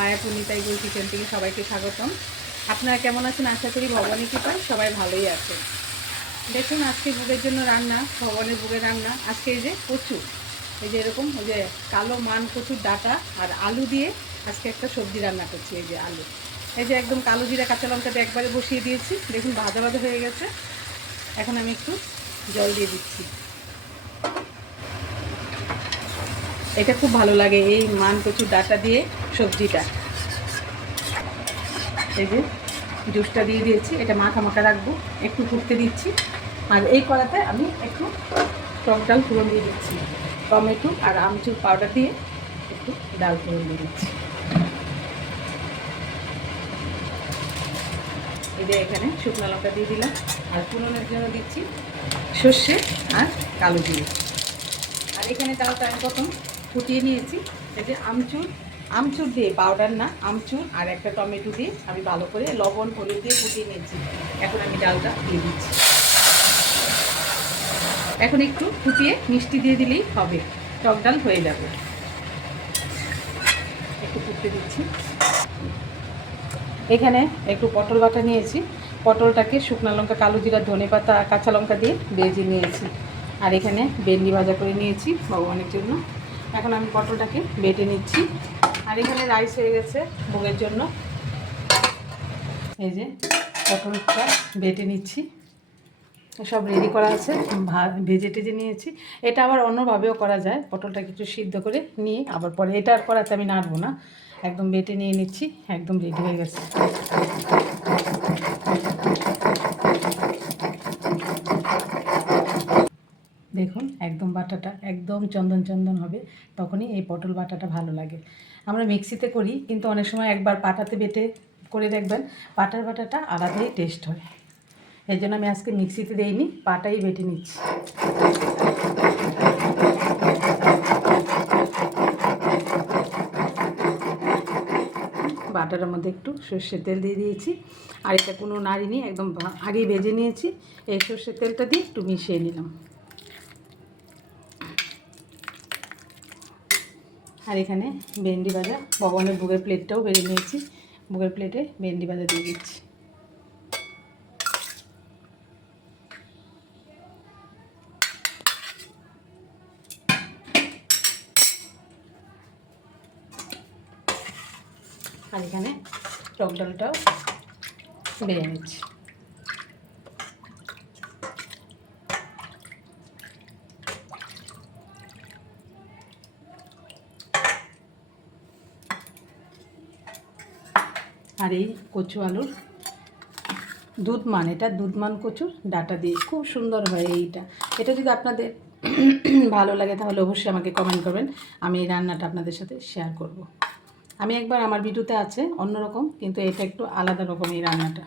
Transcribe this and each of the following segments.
মায়া পুনিতাই গোল kitchen থেকে সবাইকে স্বাগতম। আপনারা কেমন আছেন? আশা করি ভগবানের কৃপায় সবাই ভালোই আছে। দেখুন, আজকে বুকের জন্য রান্না, ভগবানের বুকের রান্না। আজকে এই যে কচু, এই যে এরকম ওই যে কালো মান কচুর ডাটা আর আলু দিয়ে আজকে একটা সবজি রান্না করছি, এই যে আলু। এই যে একদম কালো জিরা, কাঁচা লঙ্কাতে একবারে বসিয়ে দিয়েছি। দেখুন, ভাজা ভাজা হয়ে গেছে। এখন আমি একটু জল দিয়ে দিচ্ছি। এটা খুব ভালো লাগে, এই মান কচুর ডাটা দিয়ে সবজিটা। এই যে জুসটা দিয়ে দিয়েছি, এটা মাখা মাখা রাখব, একটু ফুটতে দিচ্ছি। আর এই কড়াতে আমি একটু টক ডাল ফোড়ন দিয়ে দিচ্ছি। টমেটো আর আমচুর পাউডার দিয়ে একটু ডাল ফোড়ন দিয়ে দিচ্ছি। যে এখানে শুকনো লঙ্কা দিয়ে দিলাম। আর ফোড়নের জন্য দিচ্ছি সর্ষে আর কালো জিরে। আর এখানে তাও আমি প্রথম ফুটিয়ে নিয়েছি। এই যে আমচুর আমচুর দিয়ে পাউডার না, আমচুর আর একটা টমেটো দিয়ে আমি ভালো করে লবণ, হলুদ দিয়ে ফুটিয়ে নিয়েছি। এখন আমি ডালটা দিয়ে দিচ্ছি। এখন একটু ফুটিয়ে মিষ্টি দিয়ে দিলেই হবে। টক ডাল হয়ে যাবে। একটু ফুটতে দিচ্ছি। এখানে একটু পটল বাটা নিয়েছি। পটলটাকে শুকনো লঙ্কা, কালো জিরা, ধনে পাতা, কাঁচা লঙ্কা দিয়ে ভেজে নিয়েছি। আর এখানে ভেন্ডি ভাজা করে নিয়েছি ভগবানের জন্য। এখন আমি পটলটাকে বেটে নিচ্ছি। আর এখানে রাইস হয়ে গেছে ভোগের জন্য। এই যে পটলটা বেটে নিচ্ছি। সব রেডি করা আছে ভেজে টেজে নিয়েছি। এটা আবার অন্যভাবেও করা যায় পটলটা কিছু সিদ্ধ করে নিয়ে আবার পরে এটা আর করাতে আমি নাড়বো না। একদম বেটে নিয়ে নিচ্ছি, একদম রেডি হয়ে গেছে। দেখুন, একদম বাটাটা একদম চন্দন চন্দন হবে, তখনই এই পটল বাটাটা ভালো লাগে। আমরা মিক্সিতে করি, কিন্তু অনেক সময় একবার পাটাতে বেটে করে দেখবেন পাটার বাটাটা আলাদাই টেস্ট হয়। এই জন্য আমি আজকে মিক্সিতে দেইনি পাটাই বেটে নিচ্ছি। বাটারের মধ্যে একটু সর্ষের তেল দিয়ে দিয়েছি, আর এটা কোনো নাড়িনি, একদম ভা- আগেই ভেজে নিয়েছি, এই সর্ষের তেলটা দিয়ে একটু মিশিয়ে নিলাম। আর এখানে ভেন্ডি ভাজা। ভগবানের বুকের প্লেটটাও বেরিয়ে নিয়েছি। বুকের প্লেটে ভেন্ডি ভাজা দিয়ে দিচ্ছি। আর এখানে টক ডালটাও বেড়ে নিচ্ছি। আর এই কচু আলুর দুধমান, এটা দুধমান কচুর ডাটা দিয়ে। খুব সুন্দর হয় এইটা। এটা যদি আপনাদের ভালো লাগে তাহলে অবশ্যই আমাকে কমেন্ট করবেন। আমি এই রান্নাটা আপনাদের সাথে শেয়ার করব। আমি একবার আমার ভিডিওতে আছে অন্যরকম, কিন্তু এটা একটু আলাদা রকম এই রান্নাটা।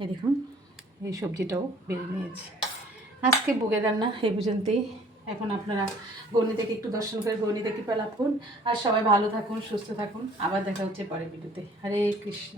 এই দেখুন, এই সবজিটাও বেড়ে নিয়েছি। আজকে বুগের রান্না এই পর্যন্তই। এখন আপনারা গণি থেকে একটু দর্শন করে গণি থেকে করুন। আর সবাই ভালো থাকুন, সুস্থ থাকুন। আবার দেখা হচ্ছে পরের ভিডিওতে। হরে কৃষ্ণ।